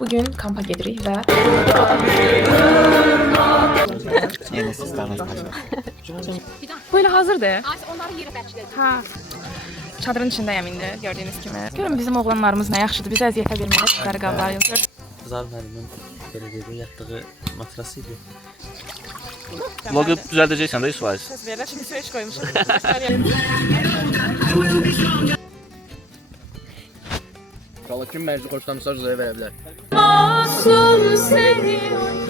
Bugün kampa gedirik və Yeni sistemimiz bu ilə hazırdır. Onları yeri bəklədik. Ha. Çadırın içindəyəm indi gördüyünüz kimi. Görün bizim oğlanlarımız nə yaxşıdır. Bizə əziyyətə vermir. Qara qablar. Kızar müəllimin belediyede yattığı matrasıydı. Vlogu düzelteceksen de 100%. Söz verirlər, şimdi süreç qoymuşam. Valla kim mərci xoşlanmışsa rızaya verə bilər. Masum seni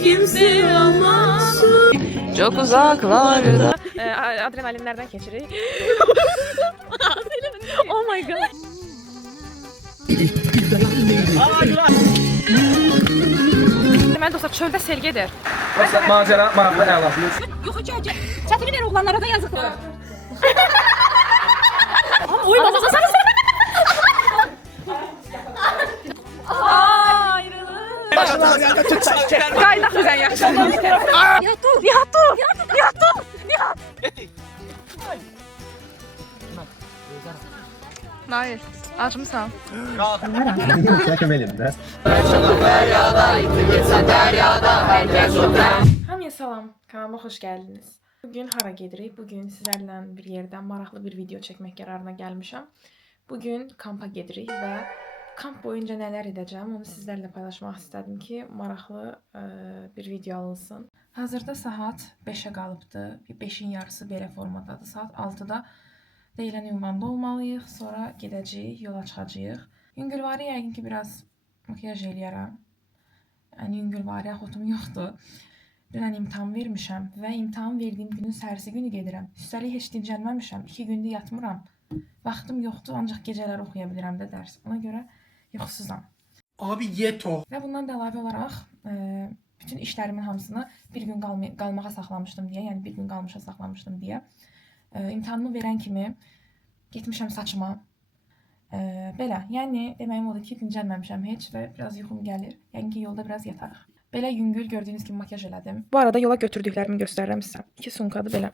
kimse almasın. Çok uzaklarda. Adrenalinlerden keçirik. Oh my god. Deməli dostlar, çöldə sel gedir. Macera maraqlı əla. Yox, gəl. Çətini ver oğlanlara da yazıqdır. Amma oynamasana. Qaydaq bizən yaxşı. Hayır, acımsan. Çəkim elimdə. Hamıya salam, kanalıma xoş gəldiniz. Bugün hara gedirik? Bugün sizlərlə bir yerdən maraqlı bir video çəkmək qərarına gəlmişəm. Bugün kampa gedirik və kamp boyunca nələr edəcəm, onu sizlərlə paylaşmaq istədim ki, maraqlı bir video alınsın. Hazırda saat 5-ə qalıbdı. 5-in yarısı belə formadadır. Saat 6-da deyilən ünvanda olmalıyıq. Sonra gedəcəyik, yola çıxacağıq. Yüngülvari yəqin ki, biraz makiyaj eləyərəm. Yəni, yüngülvari xotum yoxdur. Dünən imtahan vermişəm və imtahan verdiyim günün səhərsi günü gedirəm. Üstəlik heç dincəlməmişəm. 2 gündür yatmıram. Vaxtım yoxdur, ancaq gecələr oxuya bilirəm də dərs. Ona görə yuxusuzam. Abi yeto. Və bundan da əlavə olaraq bütün işlərimin hamısını bir gün qalmağa saxlamışdım deyə, yəni bir gün qalmışa saxlamışdım deyə. İmtahanımı verən kimi getmişəm saçıma. Belə, yəni deməyim odur ki, dincəlməmişəm heç və biraz yuxum gəlir. Yəni ki, yolda biraz yatarıq. Belə yüngül gördüyünüz kimi makiyaj elədim. Bu arada yola götürdüklərimi göstərirəm sizə. 2 sumkadır belə.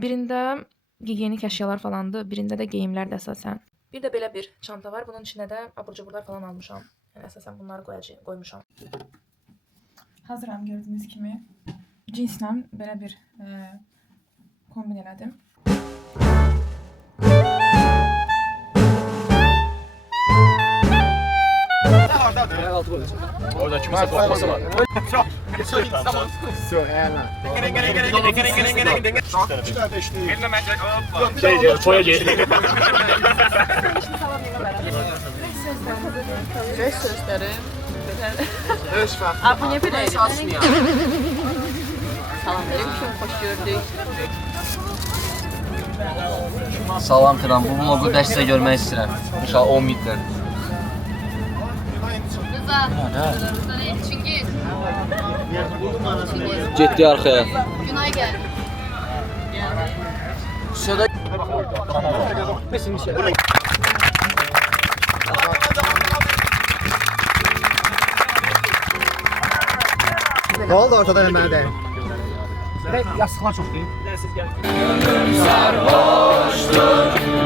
Birində gigiyenik əşyalar falandır, birində də geyimlərdir əsasən. Bir də belə bir çanta var. Bunun içində də abur-cuburlar falan almışam. Yəni əsasən bunları qoymuşam. Hazıram gördüyünüz kimi. Cinslə belə bir kombin elədim. Orada kimsə qorxması var. Abi ne bileyim. Salam verim, hoş gördük. Salam Tiran, bu vlogu dəstə görmək istəyirəm. İnşallah 10 minlə. Çingiz. Getdi arxaya. Günay gel. Şurada Ne oldu ortada hemen de? Yastıklar çok değil.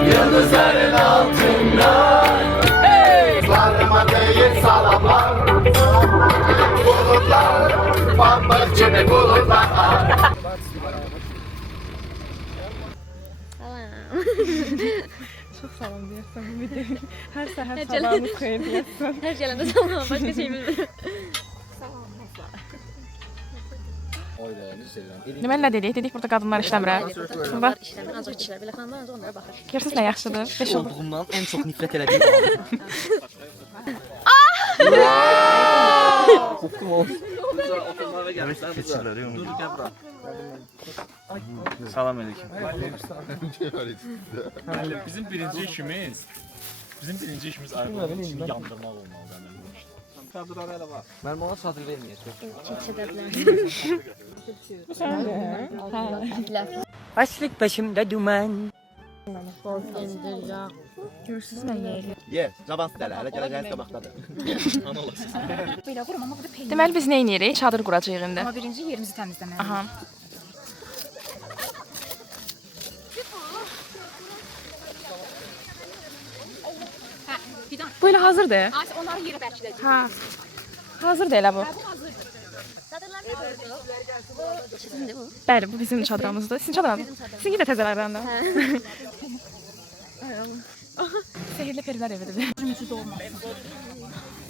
Yıldızların altında Sarıma değil salamlar Bulutlar Pamuk gibi bulutlar Çok salam deyəsən bu videoyu. Hər səhər sabahınız xeyir deyəsən. Her gələndə salam, başqa şey bilmirəm. Deməli nə dedik? Dedik burada qadınlar işləmir. Bax, İşləmir, ancaq kişilər belə xanımlar ancaq onlara baxır. görürsüz nə yaxşıdır. 5 oldu. olduğumdan ən çox nifrət elədiyim. Salam aleyküm. Bizim birinci işimiz ayaqlarını yandırmaq olmalıdır. Mənim ona çadır verməyəcək. Açlık başımda duman. Görürsüz nə yeyir. Ye, cavan dələrə gələcəyiz qabaqdadır. Belə qurum, amma burada peynir. Deməli biz nə edirik? Çadır quracağıq indi. Amma birinci yerimizi təmizləməliyik. Aha. Fidan. Bu elə hazırdır. Onları yeri bəklədik. Ha. Hazır deyil bu. Şimdi bu. Bəli, bu bizim çadırımızdır. Sizin çadırınız? Sizinki də təzələrdən də. Sehirli periler evidir.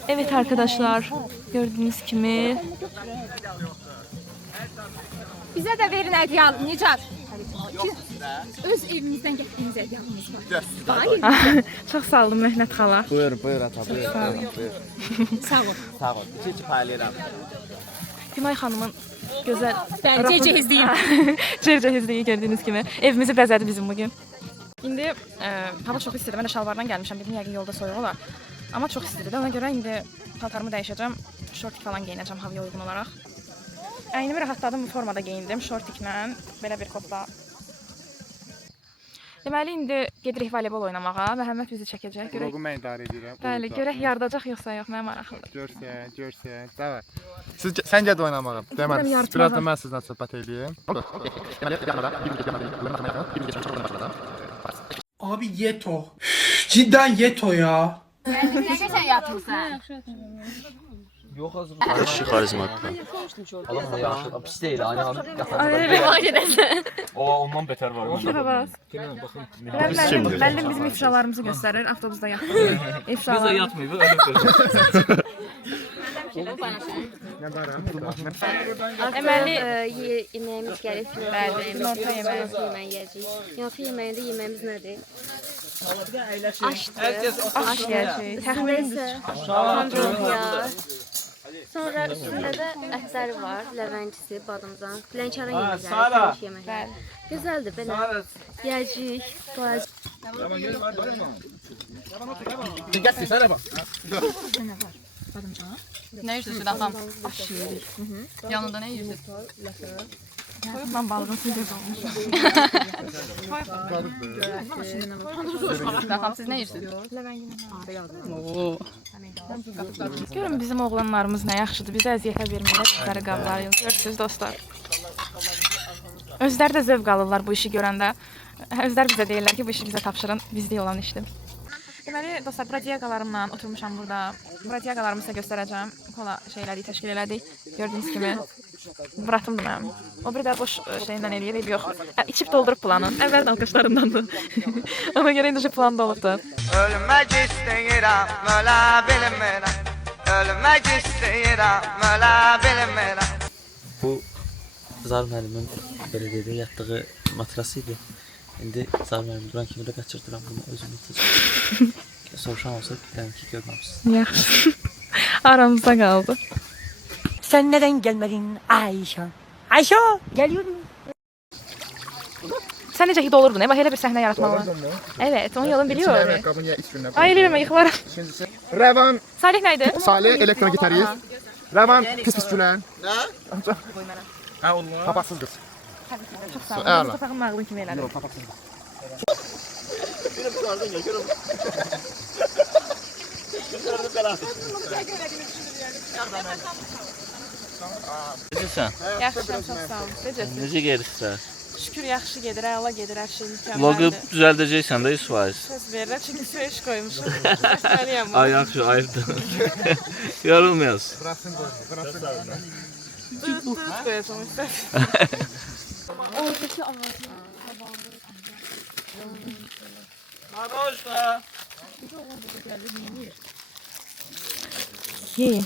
Evet arkadaşlar, gördüğünüz kimi. Bizə də verin hədiyyə Nicat. Öz evimizdən getdiyimiz hədiyyəmiz var. Çox sağ olun Məhnət xala. Buyur ata, buyur. Sağ ol. Sağ ol. İki paylayıram. Günay xanımın gözəl Bəli, cehizliyim. cehizliyi gördüğünüz kimi. Evimizi bəzədi bizim bugün. İndi hava çox istidir. Mən də şalvardan gəlmişəm. Dedim yəqin yolda soyuq olar. Amma çox istidir. Ona görə indi paltarımı dəyişəcəm. Şortik falan geyinəcəm havaya uyğun olaraq. Əynimi rahatladım, bu formada geyindim. Şortiklə, belə bir kotla. Deməli indi gedirik voleybol oynamağa. Məhəmməd bizi çəkəcək. Görək. Vlogu mən idarə edirəm. Bəli, görək yardacaq yoxsa yox, mənə maraqlıdır. Görsən. Davay. Sən gəl oynamağa. Deməli, yarışmağa. biraz da mən sizlə söhbət eləyim. Abi yeto. Cidden yeto ya. Necə yatırsan? Yox hazır. Aşı karizmatik. Adam da yaxşı. Pis deyil, aynı anda Rəva gedəsən. O ondan beter var. Bas. Müəllim bizim ifşalarımızı göstərir, avtobusda yatır. Biz İfşalar. yatmıyor. Deməli, Yeməyimiz gəlir. bəli, günorta yeməyi. Yemək yeyəcəyik. Günorta yeməyində yeməyimiz nədir? Aş yeyəcəyik. Təxminən Yağ. Sonra üstündə də ətləri var. Ləvəncisi, badımcan. Lənkara yeməkləri, tavuk yeməkləri. Gözəldir belə. Yeyəcəyik. Doyacağıq. Nə yiyorsunuz Fidan? Aş yeyirik. Yanında nə yiyorsunuz? Soyuqla balığın suyu olmuş. Fidan, siz nə yiyorsunuz? Görün bizim oğlanlarımız nə yaxşıdır. Bizə əziyyətə vermirlər, bizləri qablarıyıq. Görürsünüz dostlar. Özləri də zövq alırlar bu işi görəndə. Özləri bizə deyirlər ki, bu işi bizə tapşırın, bizdə olan işdir. Deməli, dostlar, bradiyaqalarımla oturmuşam burada. Bradiyaqalarımı sizə göstərəcəm. Kola şeyləri təşkil elədik. Gördüyünüz kimi. Bıratımdır mənim. O bir də boş şeylə eləyir, yox. İçib doldurub planın. Əvvəlin alqışlarındandır. Ona görə indi plan dolubdur. Ölmek istəyirəm, ölə bilmirəm. Ölmek istəyirəm, ölə bilmirəm. Bu Zar müəllimin belə dedi, yatdığı matras idi. İndi Zar müəllim duran kimi də qaçırdıram bunu özüm yatacağım. Soruşan olsa bilirəm ki, görməmişsiniz. Yaxşı. Aramızda qaldı. Sen neden gelmedin Ayşe? Ayşe geliyorum. Sən necə hid olurdun? Bax elə bir səhnə yaratmaq olar. Evet, onun yolunu biliyor. Ayaqqabını ya iç günə. Ay eləyirəm, yıxılaram. İkincisi, Rəvan, Salih nə idi? Salih elektro gitarist. Rəvan pis gülən. Ha onlar. Papatsız qız. Çox sağ ol. Əla. Papağın nağılın kimi elədi. Papatsız qız. Necəsən? Yaxşıyam, çox sağ ol. Necəsiz? Necə gedirsən? Şükür yaxşı gedir, əla gedir, hər şey Vlogu mükəmməldir. düzəldəcəksən də 100%. Söz verirəm, çünki suya iş qoymuşum. Göstəriyəm bunu. Ay yaxşı, ayıbdır. Yorulmayasın. Burasını qoy, burasını qoy. Tut qoyacağım istər. Oradakı ağacı. Maroşla. Yeyin.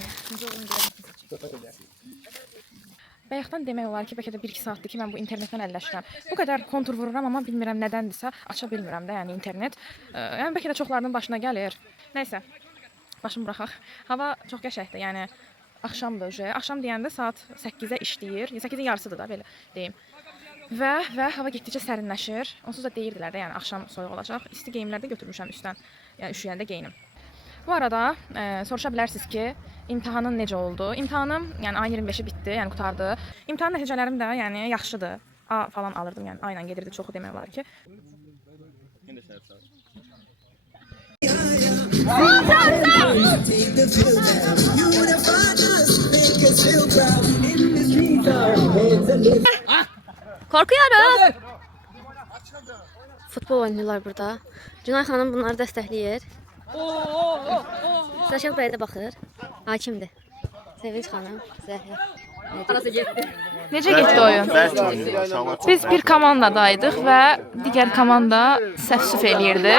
Bayaqdan demək olar ki, bəlkə də 1-2 saatdır ki, mən bu internetdən əlləşirəm. Bu qədər kontur vururam, amma bilmirəm nədəndirsə, aça bilmirəm də, yəni internet. Yəni bəlkə də çoxlarının başına gəlir. Nəysə, başımı buraxaq. Hava çox qəşəngdir, yəni axşamdır uje. Axşam deyəndə saat 8-ə işləyir. 8-in yarısıdır da belə deyim. Və hava getdikcə sərinləşir. Onsuz da deyirdilər də, yəni axşam soyuq olacaq. İsti geyimlər də götürmüşəm üstdən. Yəni üşüyəndə geyinim. Bu arada soruşa bilərsiniz ki, imtahanın necə oldu? İmtahanım, yəni ayın 25-i bitdi, yəni qurtardı. İmtahan nəticələrim də, yəni yaxşıdır. A falan alırdım, yəni A ilə gedirdi, çoxu demək olar ki. Korkuyorum. Futbol oynuyorlar burada. Günay xanım bunları dəstəkləyir. Saşaq bəy də baxır. Hakimdir. Sevinç xanım, Zəhra. Necə getdi oyun? Biz bir komandadaydıq və digər komanda səf-süf eləyirdi.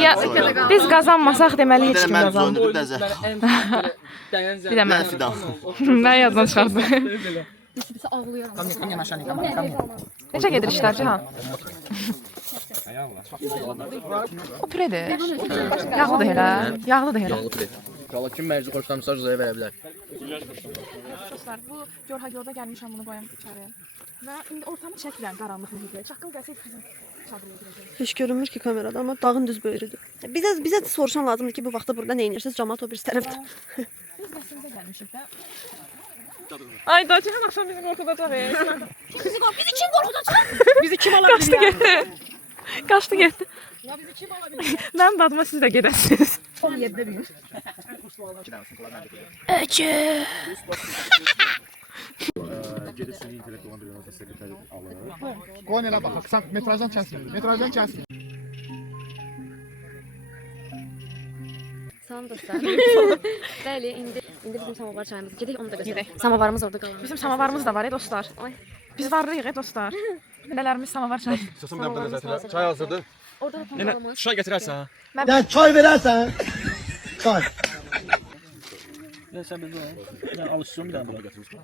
Yəni biz qazanmasaq deməli heç kim qazanmır. Bir də mən. Mən yaddan çıxardım. Necə gedir işlər Cihan? O püredir. Yağlıdır elə. Yağlıdır elə. Valla kim mərci xoşlamsa rızaya verə bilər. Dostlar, bu Gorha-Gorda gəlmişəm bunu qoyam içəriyə. Və indi ortamı çəkirəm qaranlıq mühitə. Çaqqıl gəlsək bizim çadırıya girəcək. Heç görünmür ki kamerada, amma dağın düz böyrüdür. Bizə də soruşan lazımdır ki, bu vaxtda burada nə edirsiniz? Camaat o bir tərəfdə. Biz bəsimizə gəlmişik də. Ay da Cihan axşam bizi qorxudacaq. Bizi kim qorxudacaq? Bizi kim alabilir? Qaçdı getdi. Qaçdı getdi. Ya bizi kim alabilir? Mən badıma siz də gedəsiniz. 17-də bilir. Qoyun elə baxaq. Sən metrajdan kəsmir. Metrajdan kəsmir. Salam dostlar. Bəli, indi bizim samovar çayımız. Gedək onu da göstərək. Samovarımız orada qalır. Bizim samovarımız da var dostlar. Ay. Biz varlıyıq dostlar. Nələrimiz samovar çay. Səsim dəmdə ləzzətlə. Çay hazırdır. Orada da samovarımız. Çay gətirərsən. Ya çay verərsən. Çay. Sən bizə alışsın bir dənə bura gətirsən.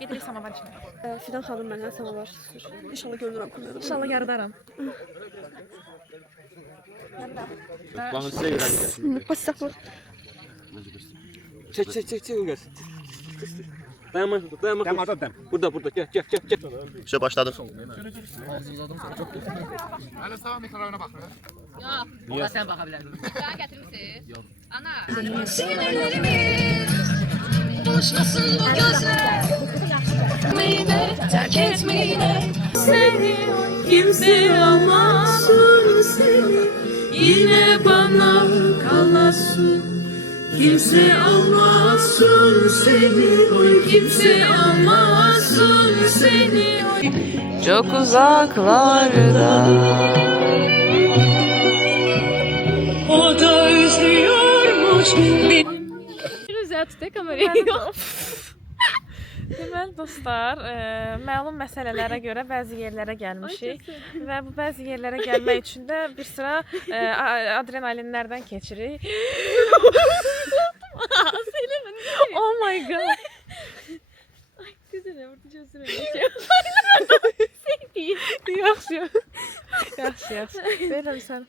Gedirik samovar içməyə. Fidan xanım mənə samovar sür. İnşallah görürəm kamerada. İnşallah yarıdaram. Baxın sizə görə gəlsin. Bax. Çək gəlsin. Dayanma. Dəm. Burada gəl. İşte başladık. Hələ sağ mikrofona baxır. Terk etmeyine seni kimse almasın seni yine bana kalasın kimse almasın seni oy kimse almasın seni çok uzaklarda o da üzüyormuş Güzel tutuyor kamerayı. Deməli dostlar, məlum məsələlərə görə bəzi yerlərə gəlmişik və bu bəzi yerlərə gəlmək üçün də bir sıra adrenalinlərdən keçirik. Oh my god. Ay, güzel orada gözünə. Yaxşı. Verirəm sən.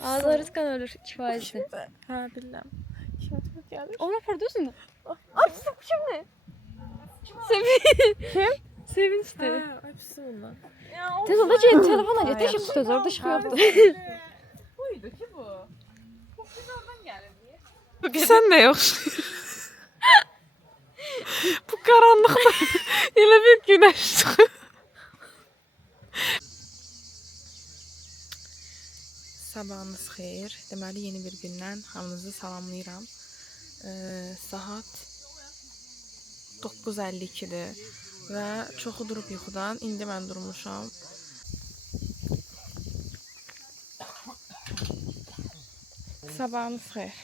Ağzlarınız kan ölür kifayətdir. Hə, bilirəm. Kim gəlir? Onu pardon. Ay, bu kimdir? Kim? Sevinçdi. Ay, bismillah. Tez oldu ki telefona get. Tek tutuyor orada ışık yoktu. Buydu ki bu. Bu biz oradan gəlirdi. Sən də yoxsun. Bu qaranlıqda elə bir günəş çıxır. Sabahınız xeyir. Deməli yeni bir gündən hamınızı salamlayıram. Saat 9:52-dir və çoxu durub yuxudan. İndi mən durmuşam. Sabahınız xeyir.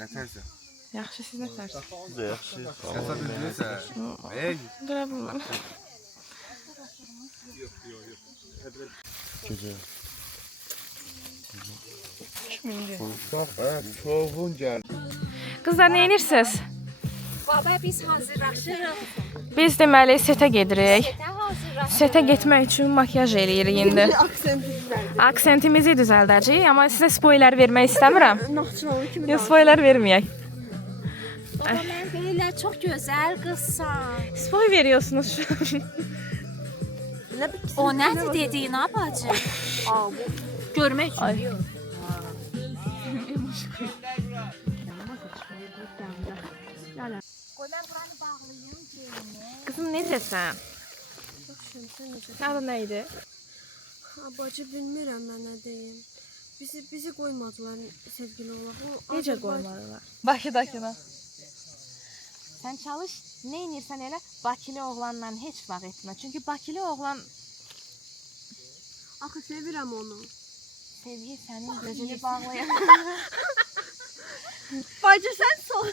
Nətərsə? Yaxşı, siz nətərsiniz? Yaxşı. Dura bilməm. Güzel. Çoğun gəl. Qızlar, nə edirsiniz? Baba biz hazırlaşırıq. Biz deməli setə gedirik. Setə getmək üçün makyaj eləyirik indi. Aksentimizi düzəldəcəyik, amma sizə spoiler vermək istəmirəm. Naxçıvanlı kimi. Yox, spoiler verməyək. Baba mən belə çox gözəl qızsan. Spoiler veriyorsunuz şu an. O nədir dediyin bacı? Görmək üçün. Qızım, necəsən? Adı nə idi? Bacı bilmirəm mən nə deyim. Bizi qoymadılar sevgili olaq. Necə qoymadılar? Bakıdakına. Sən çalış, nə edirsən elə Bakılı oğlanla heç vaxt etmə. Çünki Bakılı oğlan Axı sevirəm onu. sevgi sənin gözünü bağlayan. Bacı sən sol.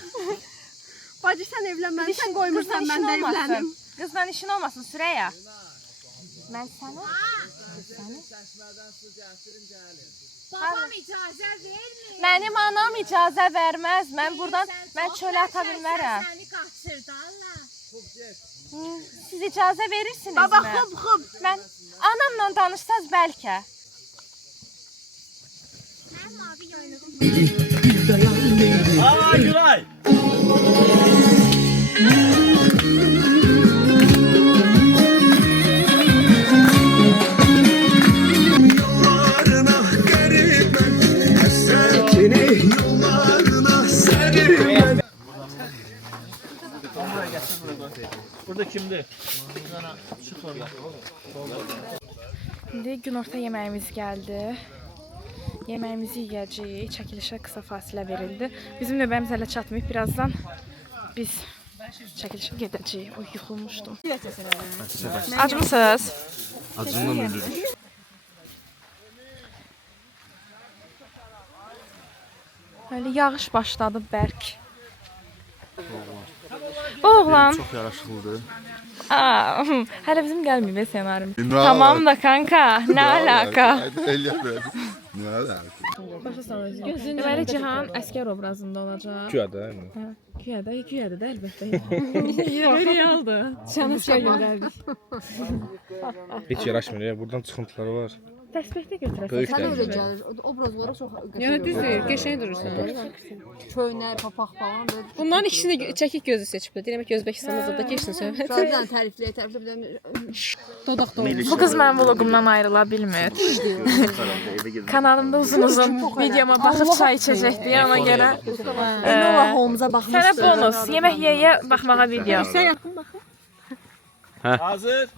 Bacı sən evlənməni sən qoymursan mən də evlənim. Qızla işin olmasın Süreyya. Mən səni Babam icazə vermir. Mənim anam icazə verməz. Mən çölə ata bilmərəm. Səni qaçırdarlar. Siz icazə verirsiniz Baba mi? xub. Mən anamla danışsaz bəlkə. Mən mavi yaylığım. Aa Güray. Burada kimdir? Çık orada. İndi günorta yeməyimiz gəldi. Yeməyimizi yeyəcəyik. Çəkilişə qısa fasilə verildi. Bizim növbəmiz hələ çatmayıb. Birazdan biz çəkilişə gedəcəyik. O yıxılmışdım. Acmısınız? Acından ölürük. Hələ yağış başladı bərk. Oğlan. Çox yaraşıqlıdır. Aa, hələ bizim gəlməyib ssenarim. Tamam da kanka, nə alaka? Ne alaka? Deməli Cihan əskər obrazında olacaq. Güyada, değil mi? Güyədə də əlbəttə. Realdır. Canı göndərdik. Hiç yaraşmıyor ya. Buradan çıkıntıları var. Təsbih də götürəsən. Böyük Sən değil. öyle gəlir. Obrazlara çox Yəni düzdür, qəşəng durursan. Köynək, papaq falan böyle. Bunların ikisini də çəkik gözü seçiblər. Demək ki, Özbəkistanımızda da keçsin söhbət. Zaten tərifləyə Dodaq da olmuş. Bu qız mənim vloqumdan ayrıla bilmir. Kanalımda uzun videoma baxıb çay içəcəkdi, ona görə. Enola Holmes'a baxmışsın. Sənə bonus, yemək yeyə baxmağa video. Hazır.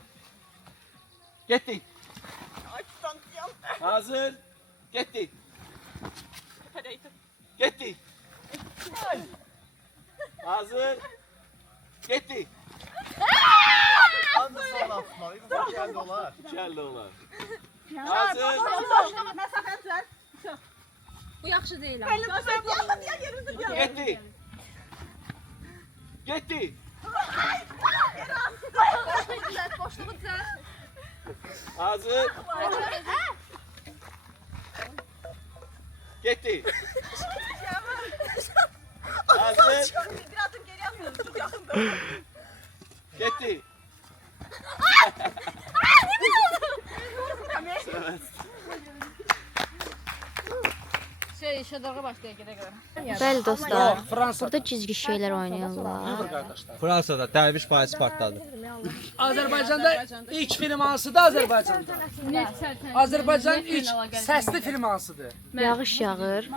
Getdik. Hazır. Getdik. Getdik. Hazır. Getdik. Andı sol atma. İki dolar. İki olar. Hazır. Bu yaxşı deyil. Getdik. Getdik. Hazır. Getdik. Hazır. Getdik. Şadırğa başlayaq gedə-gedə. Bəli dostlar, burada gizgi şeylər oynayırlar. Fransada dərviş bayisi partladı. Azərbaycanda ilk film hansıdır Azərbaycanda? Azərbaycanın ilk səsli film hansıdır? Yağış yağır.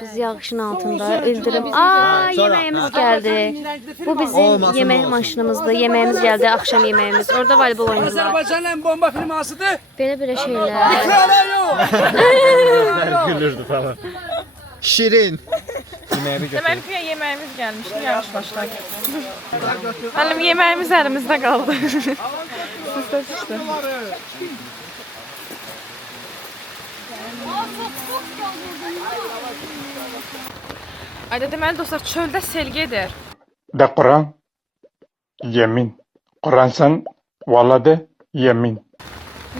Biz yağışın altında ildırım. Aa, yemeğimiz geldi. Bu bizim yemek maşınımızdı. Yemeğimiz geldi, akşam yemeğimiz. Orada voleybol oynuyorlar. Azərbaycanın en bomba film hansıdır? Böyle şeyler. Krala yok. Gülürdü falan. Şirin. Deməli ki, yeməyimiz gəlmişdi, yağış başladı. Mənim yeməyimiz əlimizdə qaldı. Sizdə düşdü. Ayda deməli dostlar, çöldə sel gedir. De Kur'an, yemin. Kur'ansan valladı, yemin.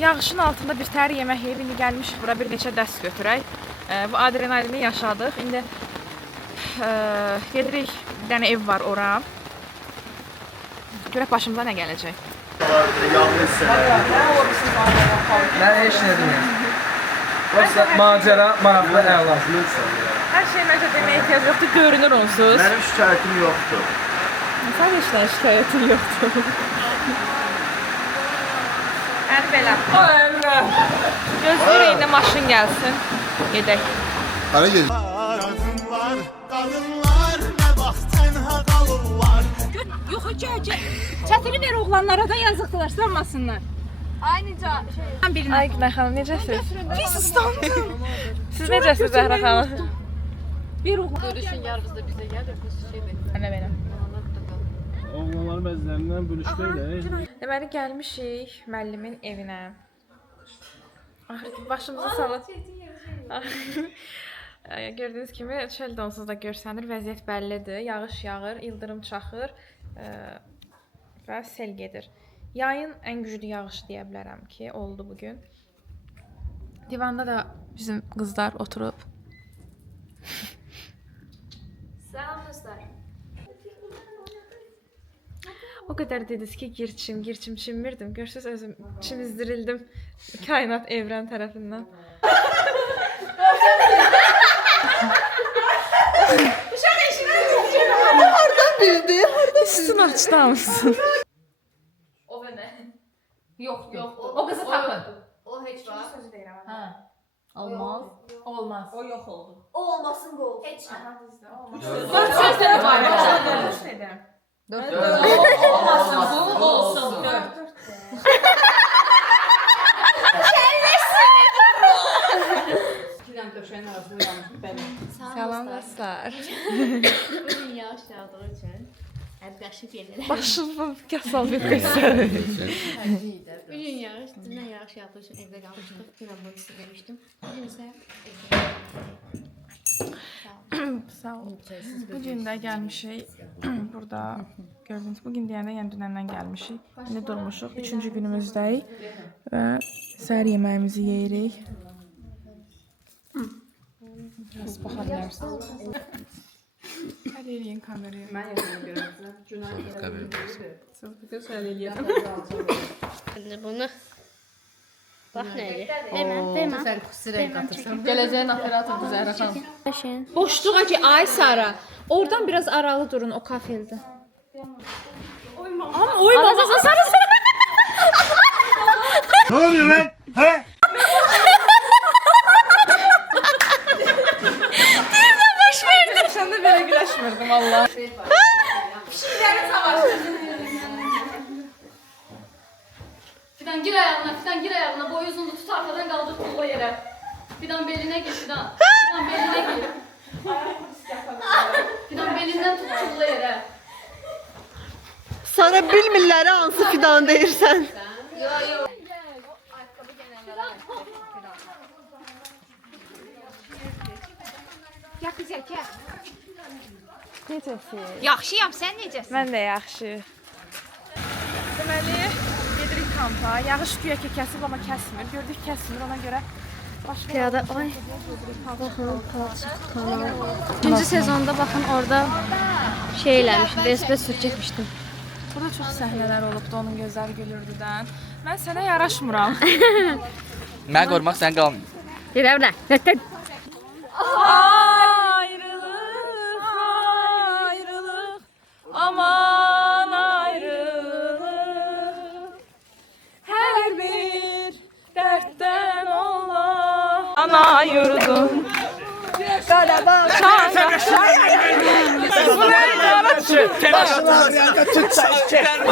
Yağışın altında bir təhər yemək yeyib, indi gəlmişik bura bir neçə dəst götürək. Bu adrenalini yaşadıq. İndi gedirik, bir dənə ev var ora. Görək başımıza nə gələcək. Ben heç nə deməyim. Yoxsa macera, maraqlı, əla. Hər şey məncə deməyə ehtiyac yoxdur, görünür onsuz. Benim şikayetim yoktu. Sən heç nə şikayətin yoxdur. Əl belə. O əllə. Gözləyir indi maşın gəlsin. Gedək. Ara gelin. Kadınlar ne vaxt tenha kalırlar. Yox, çətiri ver oğlanlara da yazıqdılar, sanmasınlar. Aynıca şey. Ay Günay xanım, necəsiz? Pis ıslandım. Siz necəsiz Zəhra xanım? Bir oğlan. Görüşün yarımızda bizə gəlir, bu şeydir. Ana belə. Oğlanlar bəzlərindən bölüşməklə. Deməli gəlmişik müəllimin evinə. Başımızı salıb. Gördüyünüz kimi çöl donsuz da görsənir, vəziyyət bəllidir. Yağış yağır, ildırım çaxır və sel gedir. Yayın ən güclü yağışı deyə bilərəm ki, oldu bugün. Divanda da bizim qızlar oturub. Salam dostlar. O qədər dediniz ki, girçim çimmirdim. Görsəz özüm çimizdirildim kainat evren tərəfindən. Üstün açdı mısın? O ve ne? Yok. O kızı takın. O heç var. Sözü deyirəm. Ha. Olmaz. Olmaz. O yok oldu. O olmasın bu olsun. Heç nə. Dört söz de var. Olmasın bu olsun. İkiden köşenin arasında yanlış benim. Salam dostlar. Bugün yağış yağdığı üçün ədbəşi gelir. Başım qəsal bir qəsər. Bugün yağış, dündən yağış yağdığı üçün evdə qalmışdıq. Dünən bunu sizə demişdim. Bugün isə Sağ ol. Bugün də gəlmişik. Burada gördünüz. Bugün deyəndə yəni dünəndən gəlmişik. İndi durmuşuq. 3-cü günümüzdəyik və səhər yeməyimizi yeyirik. Biraz baxa bilərsiniz. Hələ eləyin kamerayı. Mən yazılı görürəm. Cünayt Siz bugün hələ eləyin. indi bunu bax nədir? Demə. Sən xüsusi qatırsan. Gələcəyin operator Zəhra xanım. Boşluğa ki ay Sara. Oradan biraz aralı durun o kafelde. Ama oymamasa Sara. Ne oluyor lan? He? Sən də belə güləşmirdim Allah. Fidan gir ayağına, boyu uzundu tut arkadan kaldır kolu yere. Fidan beline gir Fidan. Fidan beline gir. Fidan belinden tut kolu yere. Sana bilmirlər hansı fidan deyirsən. Yaxşıyam, sən necəsən? Mən də yaxşı. Deməli, gedirik kampa. Yağış güya ki kəsib, amma kəsmir. Gördük kəsmir, ona görə başqa Piyada, ay. Baxın, palçıq kanal. 3-cü sezonda baxın orada şey eləmişdim, DSP sür çəkmişdim. Burada çox səhnələr olubdu onun gözəl gülürdüdən. Mən sənə yaraşmıram. Mən qorumaq sən qalmır. Yerə bura. Ayrılıq, aman ayrılıq. Hər bir dərddən olar. Ana yurdum. Qarabağ.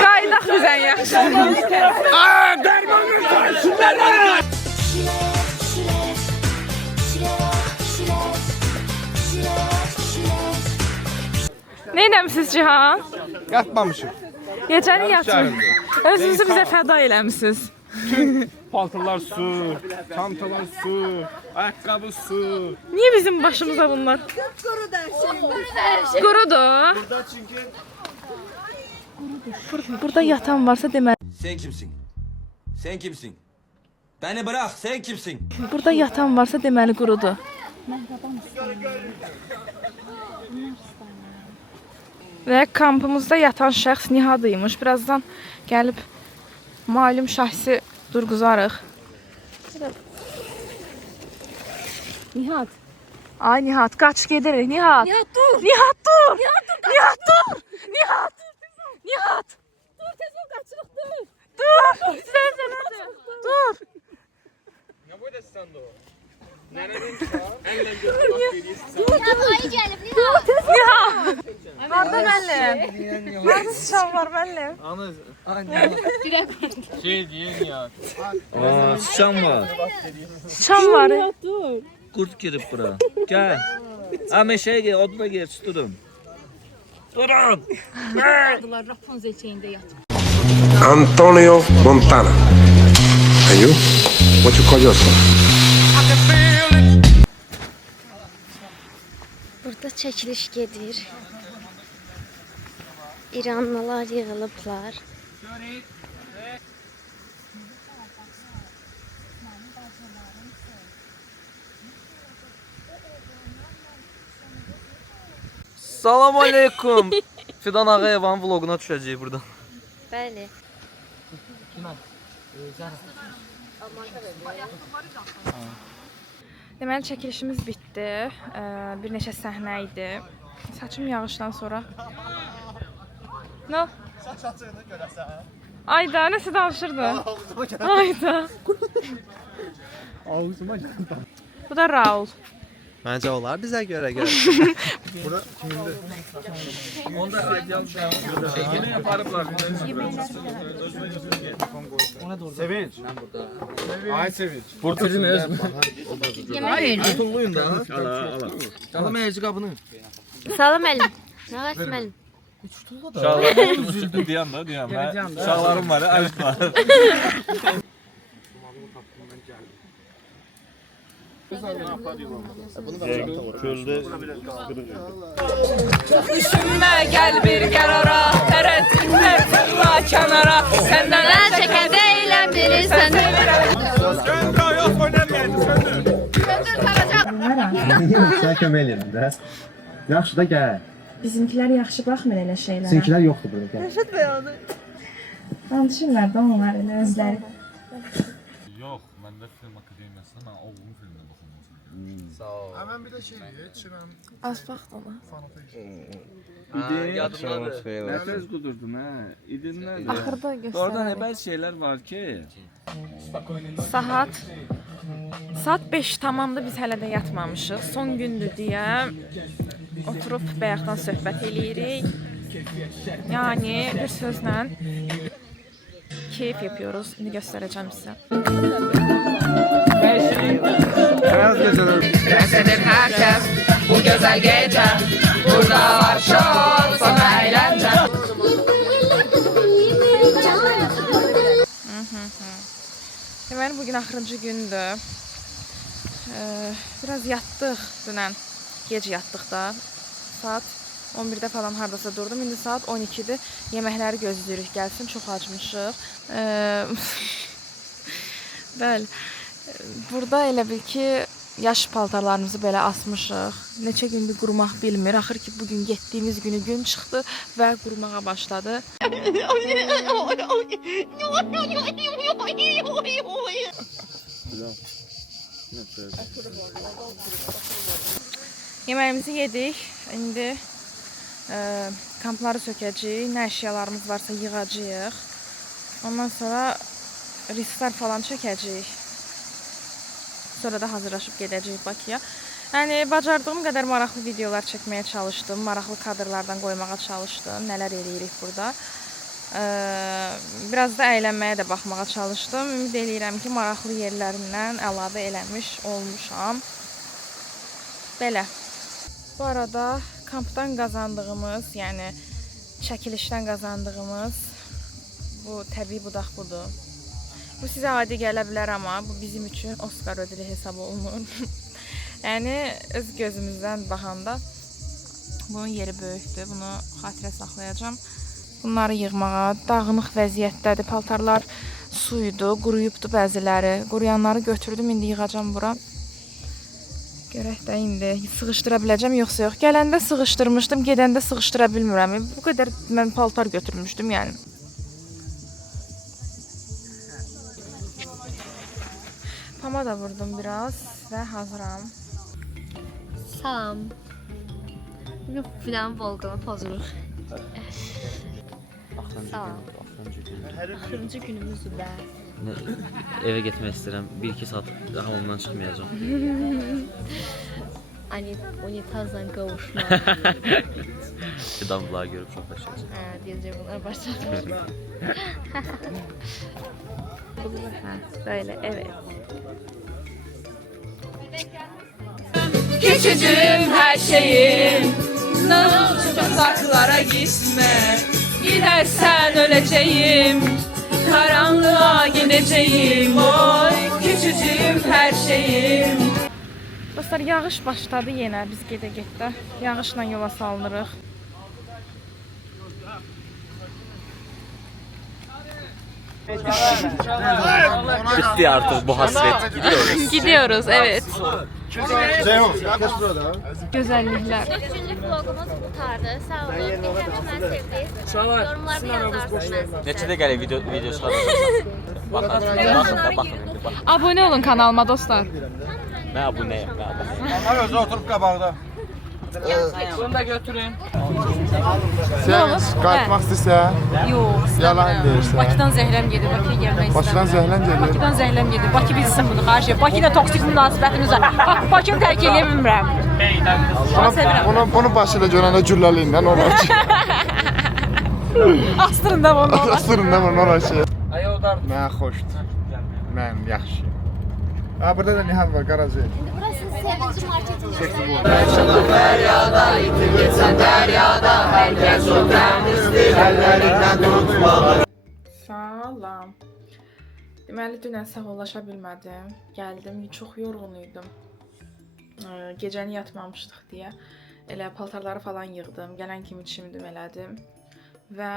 Qaydaq bizən yaxşı. Neynəmisiz Cihan? Yatmamışım. Gecəni yatmır. Özünüzü bizə fəda eləmisiniz. Paltarlar su, çantalar su, ayakkabı su. Niyə bizim başımıza bunlar? Qurudur. Burada yatan varsa deməli. Sen kimsin? Sen kimsin? Beni bırak, sen kimsin? Burada yatan varsa deməli qurudur. Və kampımızda yatan şəxs Nihadıymış. Birazdan gəlib malum şahsi durğuzarıq. Nihad. Ay Nihad, qaç gedirik. Nihad. Nihat dur. Nihad dur. Nihat dur. Nihad dur. Nihad. Nihad. Dur tez ol qaçırıq dur. Dur. Sən dur. Ne boydasın sen de o? Nereden çıkar? Elle gözü Ayı gəlib, Nihat. Nihad. Harda müəllim? Harda sıçan var müəllim? Şey diyen ya. Aa, sıçan var. Sıçan var. Kurt girib bura. Gəl. Ha meşəyə gel, oduna gel, tutun. Durun. Rapunzel çeyində yat. Antonio Montana. And you? What you call yourself? Burada çəkiliş gedir. İranlılar yığılıblar. Salam aleykum. Fidan Ağayevanın vloguna düşəcəyik buradan. Bəli. Deməli çəkilişimiz bitdi. Bir neçə səhnə idi. Saçım yağışdan sonra. No. Saç açığını görəsən. Ayda nəsə danışırdın? Ayda. Ağzıma gəldi. Bu da Raul. Məncə olar bizə görə. Bura kimindir? Onda ideal şekilini yaparıblar. Sevinç. Ay Sevinç. Burada bizim öz. Yemək Tulluyum da. Ala mərci qabını. Salam əlim. Nə var məlim? Uşaqlar üzüldü deyəm də, deyəm. Uşaqlarım var, aşk var. Düşünmə, gəl bir qərara, tərəddüdlər fırla kənara. Səndən Mən çəkəndə eyləndirirsən. Sən kömək eləyirəm də. Yaxşı da gəl. Bizimkilər yaxşı baxmır elə şeylərə. Sizinkiler yoktu burada. Gəl. Danışırlar da onlar elə özləri. Yox, məndə film akademiyasında mən oğlumun filminə baxıyorum. Sağ ol. Hemen bir de şey içirəm. Az vaxt ona. Yadımdadır. Ne tez kudurdum ha? İdin nerede? Axırda Orada ne göstərərik. bazı şeyler var ki. Saat 5 tamamdır, biz hələ də yatmamışıq. Son gündür deyə oturub bayaqdan söhbət eləyirik. Yəni bir sözlə keyif yapıyoruz. İndi göstərəcəm sizə. Beyaz geceler. Esedir herkes bu güzel gece. Burada var şov, sana eğlence. Deməli bugün axırıncı gündür. Biraz yatdıq dünən. Gec yatdıq da. Saat 11-də falan hardasa durdum. İndi saat 12-dir. Yeməkləri gözləyirik gəlsin. Çox acmışıq. Bəli. Burada elə bil ki yaş paltarlarımızı belə asmışıq. Neçə gündür qurumaq bilmir. Axır ki bugün getdiyimiz günü gün çıxdı və qurumağa başladı. Yeməyimizi yedik. İndi kampları sökəcəyik. Nə əşyalarımız varsa yığacağıq. Ondan sonra risklər falan çəkəcəyik. Sonra da hazırlaşıb gedəcəyik Bakıya. Yəni bacardığım qədər maraqlı videolar çəkməyə çalışdım. Maraqlı kadrlardan qoymağa çalışdım. Nələr eləyirik burada. Biraz da əylənməyə də baxmağa çalışdım. Ümid eləyirəm ki, maraqlı yerlərindən əlavə eləmiş olmuşam. Belə. Bu arada kampdan qazandığımız, yəni çəkilişdən qazandığımız bu təbii budaq budur. Bu sizə adi gələ bilər, amma bu bizim üçün Oscar ödülü hesab olunur. Yəni öz gözümüzdən baxanda bunun yeri böyükdür. Bunu xatirə saxlayacağam. Bunları yığmağa dağınıq vəziyyətdədir. Paltarlar suydu, quruyubdu bəziləri. Quruyanları götürdüm, indi yığacağam bura. Görək də indi sığışdıra biləcəm yoxsa yox. Gələndə sığışdırmışdım, gedəndə sığışdıra bilmirəm. Bu qədər mən paltar götürmüşdüm yəni. Pomada vurdum biraz və hazıram. Salam. Bugün filan volqana pozuruq. Salam. Axırıncı günümüzdür də. Evə getmək istəyirəm. 1-2 saat hamamdan çıxmayacağam. Unitazla qovuşmaq. Fidan vlogu görüb çox xoşlayacağam. Deyəcək bunlar başladı. Böyle evet. Küçücüğüm her şeyim, nasıl uzaklara gitme. Gidersen öleceğim, karanlığa gideceğim. Oy küçücüğüm her şeyim. Bu Dostlar, yağış başladı yenə. Biz gedə-gedə yağışla yola salınırıq. Bitti artık bu hasret. Gidiyoruz. Gidiyoruz, evet. Ceyhun, yaklaş burada. Gözəlliklər. 3-cü vlogumuz qurtardı. Sağ olun. Dinləməyi sevdik. Yorumlarda yazarsınız. Neçədə gəlir video çıxaracaqsan? Baxın. Abunə olun kanalıma dostlar. Mən abunəyəm. Onlar özü oturup qabaqda. Bunu da götürün. Nə olur? Qayıtmaq istəsə, Yox. yalan deyirsən. Bakıdan zəhləm gedir, Bakıya gəlmək istəmirəm. Bakıdan zəhlən gedir. Bakıdan zəhləm gedir. Bakı bilsin bunu, xahiş edirəm. Bakı ilə toksik münasibətimiz var. Bax, Bakını tərk edə bilmirəm. Bunu başı da görəndə gülləliyinlə olar ki. Astırın da bunu. Astırın da bunu olar ki. Ay odar. Mən xoşdur. Mən yaxşıyım. Ha, burada da Nihal var, Qaracı. Burası sevinci marketi. Salam. Deməli, dünən sağollaşa bilmədim. Gəldim, çox yorğun idim. Gecəni yatmamışdıq deyə. Elə paltarları falan yığdım. Gələn kimi çimdim elədim. Və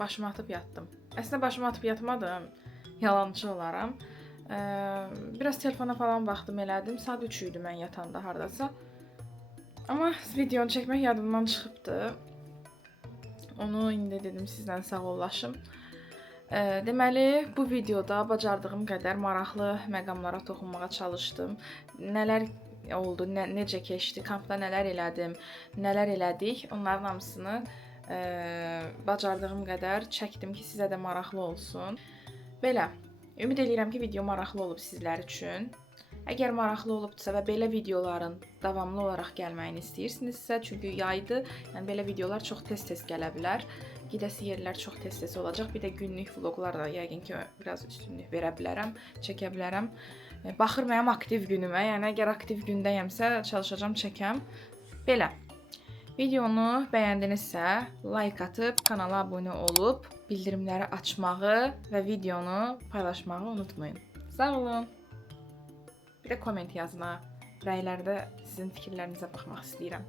başımı atıb yatdım. Əslində başımı atıb yatmadım. Yalançı olaram. Biraz telefona falan baxdım elədim. Saat 3 idi mən yatanda hardasa. Amma videonu çəkmək yadımdan çıxıbdı. Onu indi dedim sizlə sağollaşım. Deməli, bu videoda bacardığım qədər maraqlı məqamlara toxunmağa çalışdım. Nələr oldu, necə keçdi, kampda nələr elədim, nələr elədik, onların hamısını bacardığım qədər çəkdim ki, sizə də maraqlı olsun. Belə, ümid edirəm ki, video maraqlı olub sizlər üçün. Əgər maraqlı olubdursa və belə videoların davamlı olaraq gəlməyini istəyirsinizsə, çünki yaydı, yəni belə videolar çox tez-tez gələ bilər. Gidəsi yerlər çox tez-tez olacaq. Bir də günlük vloqlar da yəqin ki, biraz üstünlük verə bilərəm, çəkə bilərəm. Baxır mənim aktiv günümə, yəni əgər aktiv gündəyəmsə, çalışacağam çəkəm. Belə, videonu bəyəndinizsə, like atıb, kanala abunə olub, bildirimləri açmağı və videonu paylaşmağı unutmayın. Sağ olun. Bir də komment yazın ha. Rəylərdə sizin fikirlərinizə baxmaq istəyirəm.